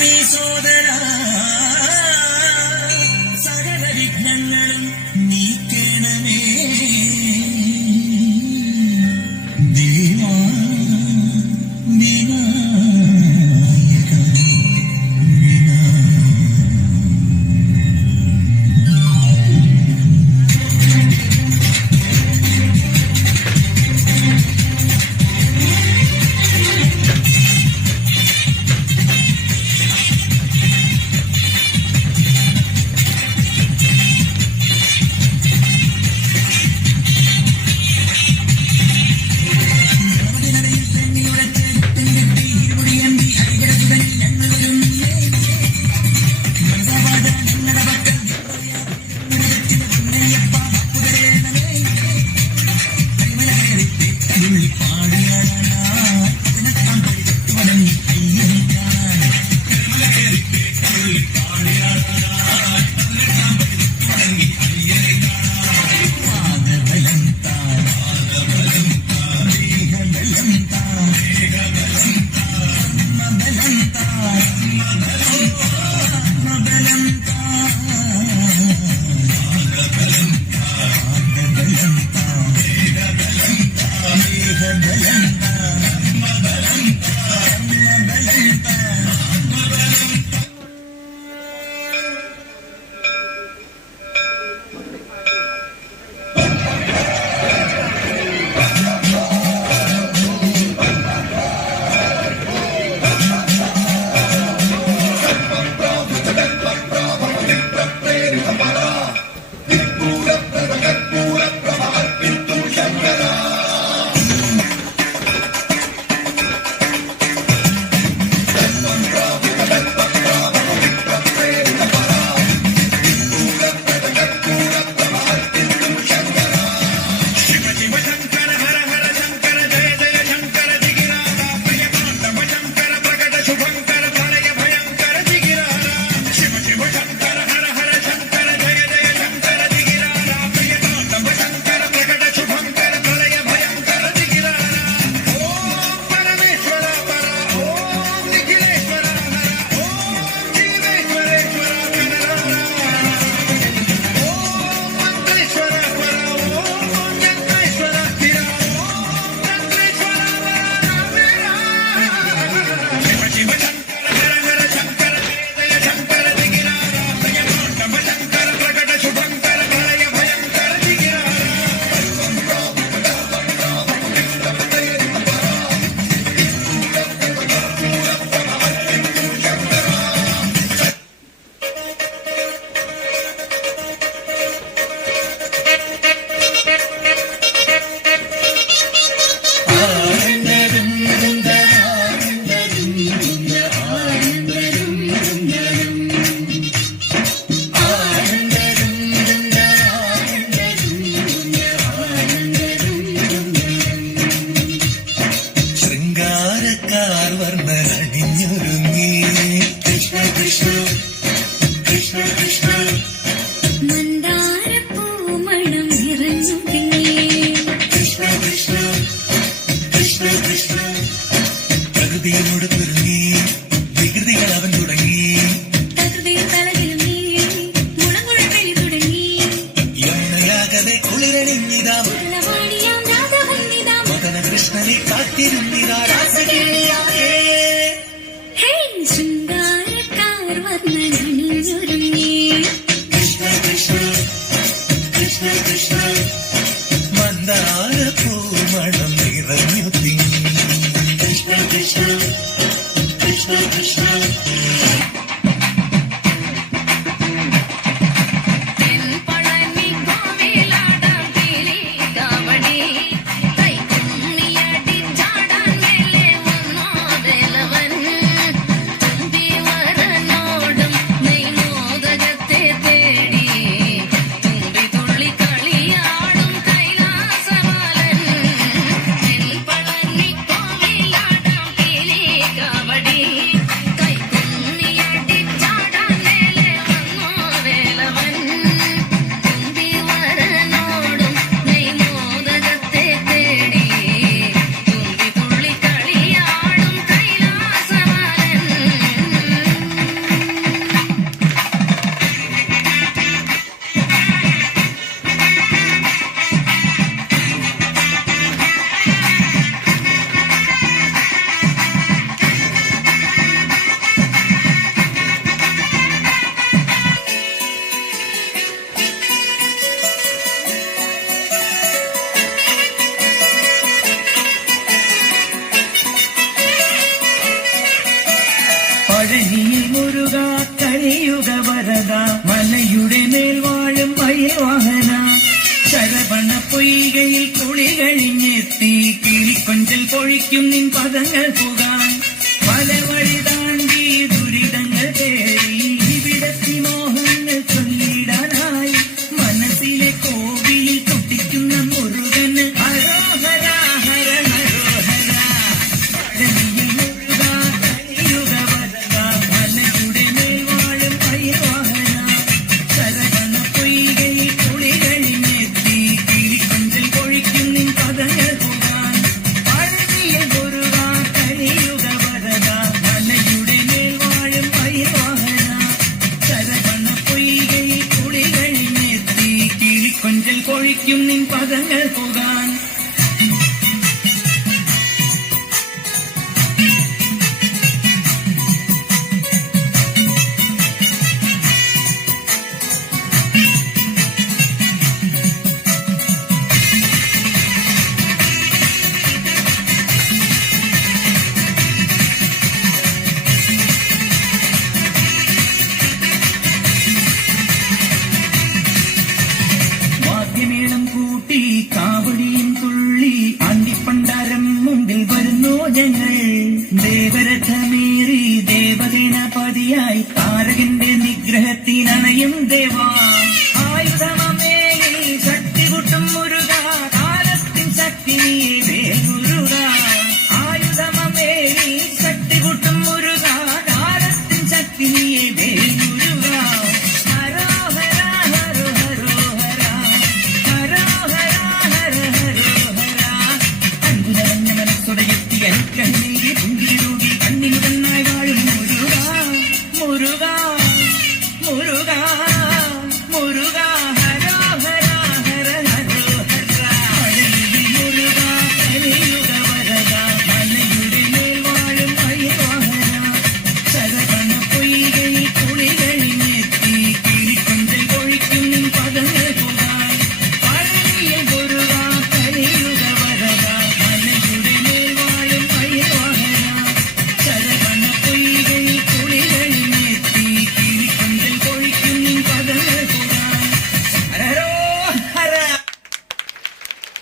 സ്വാമി സോദര സകല വിഘ്നങ്ങളും നീക്കണമേ ദേവാ വിനായക കൈ കുമ്മിയ പഴനിയിൽ മുരുക കലിയുഗ വരദ മലയുടെ മേൽ വാഴും മയിൽ വാഹന ശരവണ പൊയ്കയിൽ കുളി കഴിഞ്ഞെത്തി കിളിക്കൊഞ്ചൽ പൊഴിക്കും നിൻ പദങ്ങൾ പുകാൻ പല വഴി താണ്ടി ദുരിതങ്ങൾ തേടി ഇവിടത്തി മോഹങ്ങൾ ചൊല്ലിടാനായി മനസ്സിലെ കോവിലിൽ പൊട്ടിക്കുന്ന മുരുകന് ഹരോഹര ഹര ഹരോഹര പഴനിയിൽ മുരുക കലിയുഗ വരദ മലയുടെ മേൽ വാഴും മയിൽ വാഹന ശരവണ പൊയ്കയിൽ കുളി കഴിഞ്ഞെത്തി കിളിക്കൊഞ്ചൽ പൊഴിക്കും നിൻ പദങ്ങൾ പുകാൻ പഴനിയിൽ മുരുക കലിയുഗ വരദ മലയുടെ മേൽ വാഴും മയിൽ വാഹന ശരവണ പൊയ്കയിൽ കുളി കഴിഞ്ഞെത്തി കിളിക്കൊഞ്ചൽ പൊഴിക്കും നിൻ പദങ്ങൾ പുകാൻ വാദ്യമേളം കൂട്ടി കാവടിയും തുള്ളി ആണ്ടിപ്പണ്ടാരം മുമ്പിൽ വരുന്നു ഞങ്ങൾ ദേവരഥമേറി ദേവസേനാപതിയായി താരകന്റെ നിഗ്രഹത്തിനണയും ദേവാ